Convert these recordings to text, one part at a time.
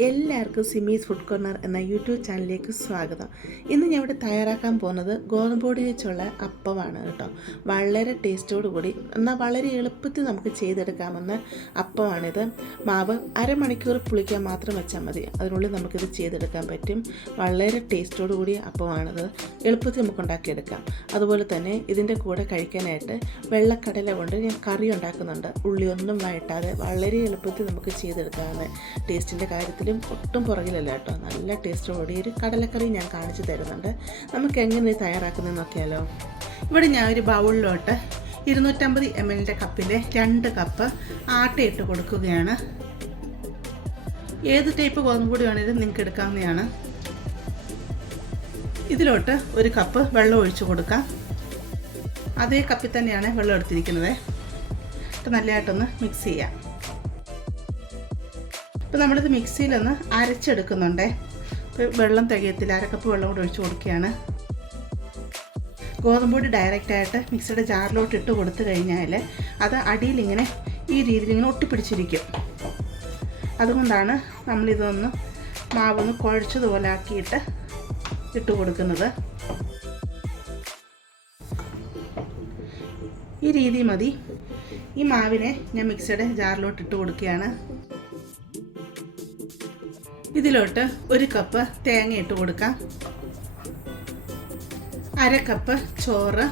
എല്ലാവർക്കും Simi's food corner എന്ന YouTube ചാനലിലേക്ക് സ്വാഗതം. ഇന്ന് ഞാൻ ഇവിടെ തയ്യാറാക്കാൻ പോകുന്നത് ഗോതമ്പോടി വെച്ചുള്ള അപ്പമാണ് കേട്ടോ. വളരെ ടേസ്റ്റോടു കൂടി എന്നാൽ വളരെ എളുപ്പത്തിൽ നമുക്ക് ചെയ്തെടുക്കാമെന്ന അപ്പമാണിത്. മാവ് അരമണിക്കൂർ പുളിക്കാൻ മാത്രം വെച്ചാൽ മതി. അതിനുള്ളിൽ നമുക്കിത് ചെയ്തെടുക്കാൻ പറ്റും. വളരെ ടേസ്റ്റോടു കൂടിയ അപ്പമാണിത്. എളുപ്പത്തിൽ നമുക്ക് ഉണ്ടാക്കിയെടുക്കാം. അതുപോലെ തന്നെ ഇതിന്റെ കൂടെ കഴിക്കാനായിട്ട് വെള്ളക്കടല കൊണ്ട് ഞാൻ കറി ഉണ്ടാക്കുന്നുണ്ട്. ഉള്ളിയൊന്നും വഴട്ടാതെ വളരെ എളുപ്പത്തിൽ നമുക്ക് ചെയ്തെടുക്കാവുന്ന ടേസ്റ്റിന്റെ കാര്യത്തിലും ഒട്ടും പുറകിലല്ല കേട്ടോ. നല്ല ടേസ്റ്റോടെ ഒരു കടലക്കറി ഞാൻ കാണിച്ചു തരുന്നുണ്ട്. നമുക്ക് എങ്ങനെ തയ്യാറാക്കുന്നത് നോക്കിയാലോ ഇവിടെ ഞാൻ ഒരു ബൗളിലോട്ട് ഇരുന്നൂറ്റമ്പത് എം എല്ലിന്റെ കപ്പിലെ രണ്ട് കപ്പ് ആട്ടയിട്ട് കൊടുക്കുകയാണ്. ഏത് ടൈപ്പ് ഗോതമ്പ് പൊടി വേണമെങ്കിലും നിങ്ങൾക്ക് എടുക്കാവുന്നതാണ്. ഇതിലോട്ട് ഒരു കപ്പ് വെള്ളം ഒഴിച്ചു കൊടുക്കാം. അതേ കപ്പിൽ തന്നെയാണ് വെള്ളം എടുത്തിരിക്കുന്നത്. നല്ലതായിട്ടൊന്ന് മിക്സ് ചെയ്യാം. ഇപ്പം നമ്മളിത് മിക്സിയിലൊന്ന് അരച്ചെടുക്കുന്നുണ്ടേ. ഇപ്പോൾ വെള്ളം തികയത്തില്ല. അരക്കപ്പ് വെള്ളം കൂടെ ഒഴിച്ച് കൊടുക്കുകയാണ്. ഗോതമ്പ് പൊടി ഡയറക്റ്റായിട്ട് മിക്സിയുടെ ജാറിലോട്ട് ഇട്ട് കൊടുത്തു കഴിഞ്ഞാൽ അത് അടിയിലിങ്ങനെ ഈ രീതിയിൽ ഇങ്ങനെ ഒട്ടിപ്പിടിച്ചിരിക്കും. അതുകൊണ്ടാണ് നമ്മളിതൊന്ന് മാവൊന്ന് കുഴച്ചതുപോലെ ആക്കിയിട്ട് ഇട്ട് കൊടുക്കുന്നത്. ഈ രീതി മതി. ഈ മാവിനെ ഞാൻ മിക്സിയുടെ ജാറിലോട്ട് ഇട്ട് കൊടുക്കുകയാണ്. ഇതിലോട്ട് ഒരു കപ്പ് തേങ്ങ ഇട്ട് കൊടുക്കാം. അര കപ്പ് ചോറ്.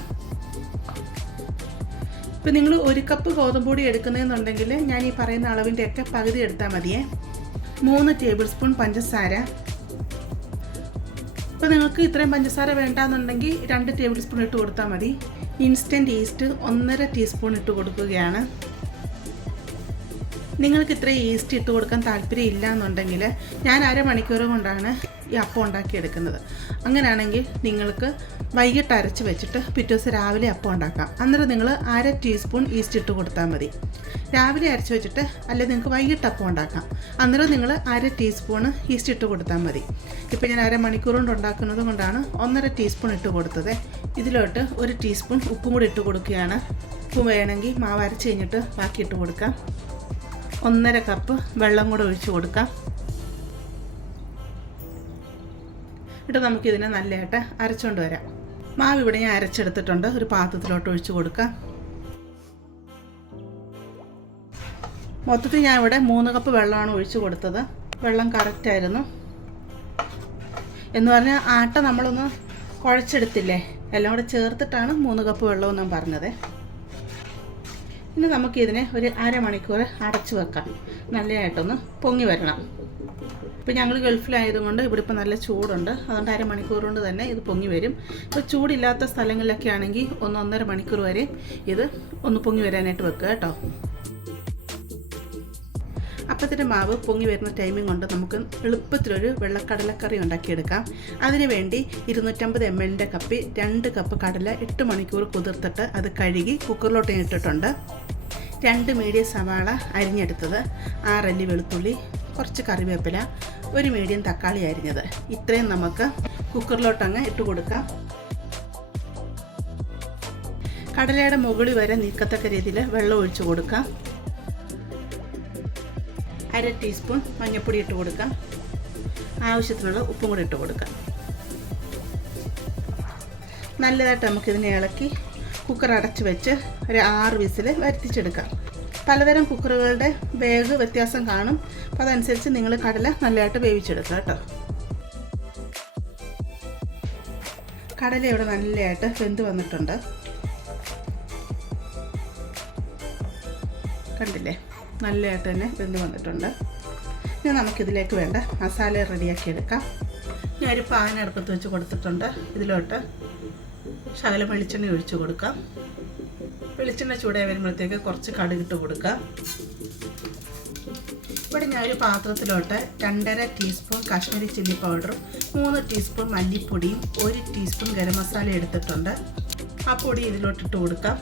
ഇപ്പം നിങ്ങൾ ഒരു കപ്പ് ഗോതമ്പ് പൊടി എടുക്കുന്നതെന്നുണ്ടെങ്കിൽ ഞാൻ ഈ പറയുന്ന അളവിന്റെയൊക്കെ പകുതി എടുത്താൽ മതിയേ. മൂന്ന് ടേബിൾ സ്പൂൺ പഞ്ചസാര. ഇപ്പോൾ നിങ്ങൾക്ക് ഇത്രയും പഞ്ചസാര വേണ്ടാന്നുണ്ടെങ്കിൽ രണ്ട് ടേബിൾ സ്പൂൺ ഇട്ട് കൊടുത്താൽ മതി. ഇൻസ്റ്റന്റ് ഈസ്റ്റ് ഒന്നര ടീസ്പൂൺ ഇട്ട് കൊടുക്കുകയാണ്. നിങ്ങൾക്ക് ഇത്ര ഈസ്റ്റ് ഇട്ട് കൊടുക്കാൻ താല്പര്യം ഇല്ല എന്നുണ്ടെങ്കിൽ ഞാൻ അരമണിക്കൂർ കൊണ്ടാണ് ഈ അപ്പം ഉണ്ടാക്കിയെടുക്കുന്നത്. അങ്ങനെയാണെങ്കിൽ നിങ്ങൾക്ക് വൈകിട്ട് അരച്ച് വെച്ചിട്ട് പിറ്റേ ദിവസം രാവിലെ അപ്പം ഉണ്ടാക്കാം. അന്നേരം നിങ്ങൾ അര ടീസ്പൂൺ ഈസ്റ്റ് ഇട്ട് കൊടുത്താൽ മതി. രാവിലെ അരച്ച് വെച്ചിട്ട് അല്ലെങ്കിൽ നിങ്ങൾക്ക് വൈകിട്ട് അപ്പം ഉണ്ടാക്കാം. അന്നേരം നിങ്ങൾ അര ടീസ്പൂണ് ഈസ്റ്റ് ഇട്ട് കൊടുത്താൽ മതി. ഇപ്പോൾ ഞാൻ അരമണിക്കൂർ കൊണ്ട് ഉണ്ടാക്കുന്നത് കൊണ്ടാണ് ഒന്നര ടീസ്പൂൺ ഇട്ട് കൊടുത്തത്. ഇതിലോട്ട് ഒരു ടീസ്പൂൺ ഉപ്പും കൂടി ഇട്ട് കൊടുക്കുകയാണ്. ഉപ്പ് വേണമെങ്കിൽ മാവ് അരച്ച് കഴിഞ്ഞിട്ട് ബാക്കി ഇട്ട് കൊടുക്കാം. ഒന്നര കപ്പ് വെള്ളം കൂടെ ഒഴിച്ച് കൊടുക്കാം. എന്നിട്ട് നമുക്കിതിനെ നല്ലതായിട്ട് അരച്ചുകൊണ്ട് വരാം. മാവ് ഇവിടെ ഞാൻ അരച്ചെടുത്തിട്ടുണ്ട്. ഒരു പാത്രത്തിലോട്ട് ഒഴിച്ച് കൊടുക്കാം. മൊത്തത്തിൽ ഞാൻ ഇവിടെ മൂന്ന് കപ്പ് വെള്ളമാണ് ഒഴിച്ച് കൊടുത്തത്. വെള്ളം കറക്റ്റായിരുന്നു എന്ന് പറഞ്ഞാൽ ആട്ട നമ്മളൊന്ന് കുഴച്ചെടുത്തില്ലേ? എല്ലാം കൂടെ ചേർത്തിട്ടാണ് മൂന്ന് കപ്പ് വെള്ളവും ഞാൻ പറഞ്ഞത്. ഇനി നമുക്കിതിനെ ഒരു അരമണിക്കൂർ അടച്ചു വെക്കാം. നല്ലതായിട്ടൊന്ന് പൊങ്ങി വരണം. ഇപ്പം ഞങ്ങൾ ഗൾഫിലായതുകൊണ്ട് ഇവിടെ ഇപ്പോൾ നല്ല ചൂടുണ്ട്. അതുകൊണ്ട് അരമണിക്കൂർ കൊണ്ട് തന്നെ ഇത് പൊങ്ങി വരും. ഇപ്പോൾ ചൂടില്ലാത്ത സ്ഥലങ്ങളിലൊക്കെ ആണെങ്കിൽ ഒന്ന് ഒന്നര മണിക്കൂർ വരെ ഇത് ഒന്ന് പൊങ്ങി വരാനായിട്ട് വെക്കുക കേട്ടോ. അപ്പത്തിന്റെ മാവ് പൊങ്ങി വരുന്ന ടൈമിംഗ് കൊണ്ട് നമുക്ക് എളുപ്പത്തിലൊരു വെള്ളക്കടലക്കറി ഉണ്ടാക്കിയെടുക്കാം. അതിനുവേണ്ടി ഇരുന്നൂറ്റമ്പത് എം എല്ലിന്റെ കപ്പി രണ്ട് കപ്പ് കടല എട്ട് മണിക്കൂർ കുതിർത്തിട്ട് അത് കഴുകി കുക്കറിലോട്ട് ഇട്ടിട്ടുണ്ട്. രണ്ട് മീഡിയം സവാള അരിഞ്ഞെടുത്തത് ആറല്ലി വെളുത്തുള്ളി കുറച്ച് കറിവേപ്പില ഒരു മീഡിയം തക്കാളി അരിഞ്ഞത്. ഇത്രയും നമുക്ക് കുക്കറിലോട്ടങ്ങ് ഇട്ട് കൊടുക്കാം. കടലയുടെ മുകളിൽ വരെ നീക്കത്തക്ക രീതിയിൽ വെള്ളം ഒഴിച്ചു കൊടുക്കാം. അര ടീസ്പൂൺ മഞ്ഞൾപ്പൊടി ഇട്ട് കൊടുക്കാം. ആവശ്യത്തിനുള്ള ഉപ്പും കൂടി ഇട്ട് കൊടുക്കാം. നല്ലതായിട്ട് നമുക്കിതിനെ ഇളക്കി കുക്കർ അടച്ച് വെച്ച് ഒരു ആറ് വിസിൽ വരുത്തിച്ചെടുക്കാം പലതരം കുക്കറുകളുടെ വേഗ് വ്യത്യാസം കാണും. അപ്പോൾ അതനുസരിച്ച് നിങ്ങൾ കടല നല്ലതായിട്ട് വേവിച്ചെടുക്കുക കേട്ടോ. കടല ഇവിടെ നല്ലതായിട്ട് വെന്ത് വന്നിട്ടുണ്ട്. കണ്ടില്ലേ? നല്ലതായിട്ട് തന്നെ വെന്ത് വന്നിട്ടുണ്ട്. ഇനി നമുക്കിതിലേക്ക് വേണ്ട മസാല റെഡിയാക്കി എടുക്കാം. ഞാൻ ഒരു പാൻ അടുപ്പത്ത് വെച്ച് കൊടുത്തിട്ടുണ്ട്. ഇതിലോട്ട് ശകലം വെളിച്ചെണ്ണ ഒഴിച്ചു കൊടുക്കാം. വെളിച്ചെണ്ണ ചൂടായി വരുമ്പോഴത്തേക്ക് കുറച്ച് കടുകിട്ട് കൊടുക്കാം. ഇവിടെ ഞാനൊരു പാത്രത്തിലോട്ട് രണ്ടര ടീസ്പൂൺ കാശ്മീരി ചില്ലി പൗഡറും മൂന്ന് ടീസ്പൂൺ മല്ലിപ്പൊടിയും ഒരു ടീസ്പൂൺ ഗരം മസാല എടുത്തിട്ടുണ്ട്. ആ പൊടി ഇതിലോട്ടിട്ട് കൊടുക്കാം.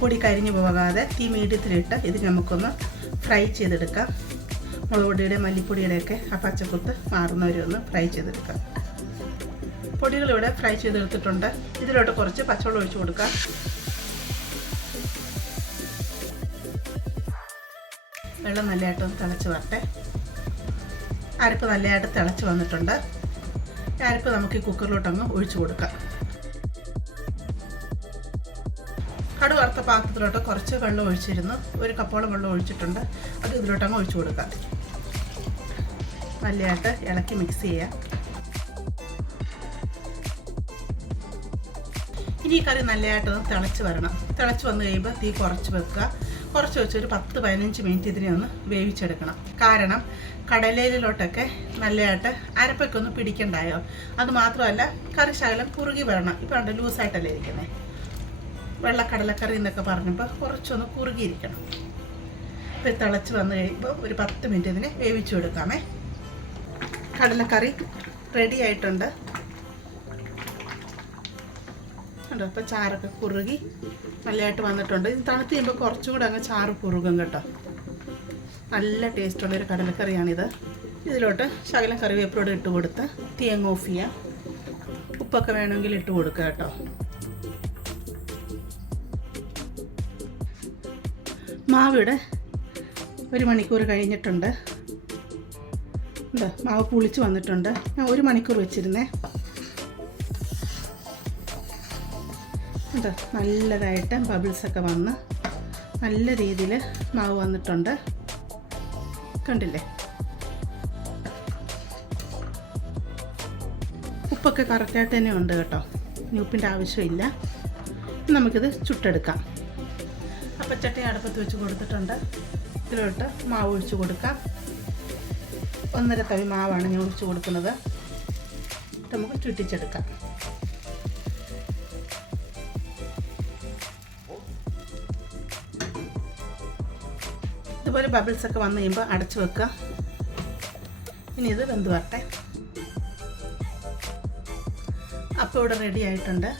പൊടി കരിഞ്ഞു പോകാതെ തീ മീഡിയത്തിലിട്ട് ഇത് നമുക്കൊന്ന് ഫ്രൈ ചെയ്തെടുക്കാം. മുളക് പൊടിയുടെ മല്ലിപ്പൊടിയുടെയൊക്കെ ആ പച്ചക്കുത്ത് മാറുന്നവരെ ഒന്ന് ഫ്രൈ ചെയ്തെടുക്കാം. പൊടികൾ ഇവിടെ ഫ്രൈ ചെയ്തെടുത്തിട്ടുണ്ട്. ഇതിലോട്ട് കുറച്ച് പച്ചവെള്ളം ഒഴിച്ചു കൊടുക്കാം. വെള്ളം നല്ലതായിട്ട് ഒന്ന് തിളച്ച് വരട്ടെ. അരപ്പ് നല്ലതായിട്ട് തിളച്ച് വന്നിട്ടുണ്ട്. അരപ്പ് നമുക്ക് ഈ കുക്കറിലോട്ടൊന്ന് ഒഴിച്ചു കൊടുക്കാം. കടു വറുത്ത പാത്രത്തിലോട്ട് കുറച്ച് വെള്ളം ഒഴിച്ചിരുന്നു. ഒരു കപ്പോളം വെള്ളം ഒഴിച്ചിട്ടുണ്ട്. അത് ഇതിലോട്ടങ്ങ് ഒഴിച്ചു കൊടുക്കാം. നല്ലതായിട്ട് ഇളക്കി മിക്സ് ചെയ്യാം. ഇനി ഈ കറി നല്ലതായിട്ട് തിളച്ച് വരണം. തിളച്ച് വന്നു കഴിയുമ്പോൾ തീ കുറച്ച് വെക്കുക. കുറച്ച് വെച്ച് ഒരു പത്ത് പതിനഞ്ച് മിനിറ്റ് ഇതിനെ ഒന്ന് വേവിച്ചെടുക്കണം. കാരണം കടലയിലോട്ടൊക്കെ നല്ലതായിട്ട് അരപ്പൊക്കെ ഒന്ന് പിടിക്കണ്ടായോ? അത് മാത്രമല്ല കറി ശകലം കുറുകി വരണം. ഇപ്പം ഉണ്ട് ലൂസായിട്ടല്ലേ ഇരിക്കുന്നത് വെള്ളക്കടലക്കറി എന്നൊക്കെ പറഞ്ഞപ്പോൾ കുറച്ചൊന്ന് കുറുകിയിരിക്കണം. ഇപ്പം തിളച്ച് വന്നു കഴിയുമ്പോൾ ഒരു പത്ത് മിനിറ്റ് ഇതിനെ വേവിച്ചു കൊടുക്കാമേ. കടലക്കറി റെഡി ആയിട്ടുണ്ട്. കണ്ടോ അപ്പോൾ ചാറൊക്കെ കുറുകി നല്ലതായിട്ട് വന്നിട്ടുണ്ട്. ഇത് തണുത്ത് കഴിയുമ്പോൾ കുറച്ചുകൂടെ അങ്ങ് ചാറ് കുറുകും കേട്ടോ. നല്ല ടേസ്റ്റുള്ളൊരു കടലക്കറിയാണിത്. ഇതിലോട്ട് ശകലം കറിവേപ്പിലോട് ഇട്ട് കൊടുത്ത് തേങ്ങ ഓഫ് ചെയ്യാം. ഉപ്പൊക്കെ വേണമെങ്കിൽ ഇട്ട് കൊടുക്കുക കേട്ടോ. മാവിടെ ഒരു മണിക്കൂർ കഴിഞ്ഞിട്ടുണ്ട്. എന്താ മാവ് പുളിച്ച് വന്നിട്ടുണ്ട്. ഞാൻ ഒരു മണിക്കൂർ വെച്ചിരുന്നേ. എന്താ നല്ലതായിട്ട് ബബിൾസൊക്കെ വന്ന് നല്ല രീതിയിൽ മാവ് വന്നിട്ടുണ്ട്. കണ്ടില്ലേ? ഉപ്പൊക്കെ കറക്റ്റായിട്ട് തന്നെ ഉണ്ട് കേട്ടോ. ഇനി ഉപ്പിന്റെ ആവശ്യമില്ല. നമുക്കിത് ചുട്ടെടുക്കാം. അപ്പച്ചട്ടി അടുപ്പത്ത് വെച്ച് കൊടുത്തിട്ടുണ്ട്. ഇതിലോട്ട് മാവ് ഒഴിച്ചു കൊടുക്കാം. ഒന്നര തവി മാവാണ് ഞാൻ ഒഴിച്ചു കൊടുക്കുന്നത്. നമുക്ക് ചുറ്റിച്ചെടുക്കാം. ഇതുപോലെ ബബിൾസ് ഒക്കെ വന്നു കഴിയുമ്പോൾ അടച്ചു വെക്കുക. ഇനി ഇത് വെന്ത് വരട്ടെ. അപ്പോൾ ഇവിടെ റെഡി ആയിട്ടുണ്ട്.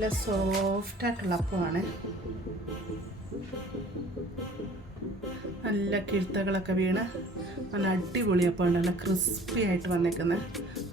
നല്ല സോഫ്റ്റ് ആയിട്ടുള്ള അപ്പമാണ് നല്ല കിഴുത്തകളൊക്കെ വീണ് നല്ല അടിപൊളി അപ്പമുണ്ട് നല്ല ക്രിസ്പി ആയിട്ട് വന്നേക്കുന്നത്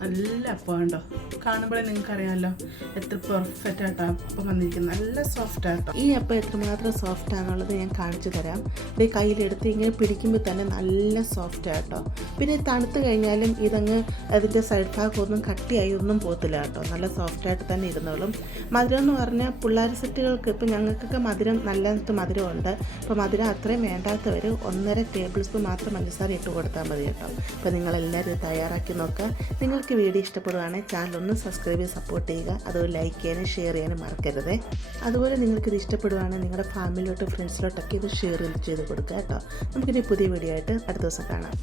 നല്ല അപ്പമുണ്ടോ കാണുമ്പോഴേ നിങ്ങൾക്ക് അറിയാമല്ലോ എത്ര പെർഫെക്റ്റ് ആയിട്ട് അപ്പം വന്നിരിക്കുന്നത് നല്ല സോഫ്റ്റ് ആയിട്ടോ ഈ അപ്പം എത്രമാത്രം സോഫ്റ്റ് ആണെന്നുള്ളത് ഞാൻ കാണിച്ചു തരാം. ഇത് കയ്യിലെടുത്ത് ഇങ്ങനെ പിടിക്കുമ്പോൾ തന്നെ നല്ല സോഫ്റ്റ് ആട്ടോ പിന്നെ തണുത്ത് കഴിഞ്ഞാലും ഇതങ്ങ് അതിന്റെ സൈഡ് ഭാഗമൊന്നും കട്ടിയായി ഒന്നും പോകത്തില്ല കേട്ടോ നല്ല സോഫ്റ്റ് ആയിട്ട് തന്നെ ഇരുന്നോളും. മധുരം എന്ന് പറഞ്ഞാൽ പിള്ളേർ സെറ്റുകൾക്ക് ഇപ്പം ഞങ്ങൾക്കൊക്കെ മധുരം നല്ലത് മധുരമുണ്ട്. അപ്പോൾ മധുരം അത്രയും വേണ്ടാത്തവർ ഒന്നര ടേബിൾ സ്പൂൺ മാത്രം പഞ്ചസാര ഇട്ട് കൊടുത്താൽ മതി കേട്ടോ. അപ്പോൾ നിങ്ങളെല്ലാവരും തയ്യാറാക്കി നോക്കുക. നിങ്ങൾക്ക് വീഡിയോ ഇഷ്ടപ്പെടുകയാണെങ്കിൽ ചാനൽ ഒന്ന് സബ്സ്ക്രൈബ് ചെയ്ത് സപ്പോർട്ട് ചെയ്യുക. അതുപോലെ ലൈക്ക് ചെയ്യാനും ഷെയർ ചെയ്യാനും മറക്കരുത്. അതുപോലെ നിങ്ങൾക്ക് ഇത് ഇഷ്ടപ്പെടുകയാണെങ്കിൽ നിങ്ങളുടെ ഫാമിലിയോട്ടും ഫ്രണ്ട്സിലോട്ടൊക്കെ ഇത് ഷെയർ ചെയ്ത് കൊടുക്കുക കേട്ടോ. നമുക്കിനി പുതിയ വീഡിയോ ആയിട്ട് അടുത്ത ദിവസം കാണാം.